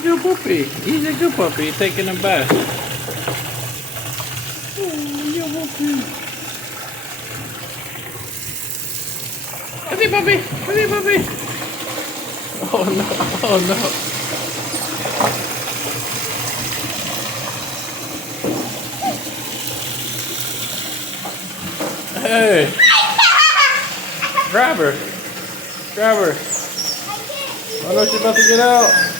a good puppy. He's a good puppy. Taking a bath. Oh, your puppy. Come here, puppy. Come here, puppy. Oh no. Oh no. Hey. Grab her. Grab her. Oh no, she's about to get out.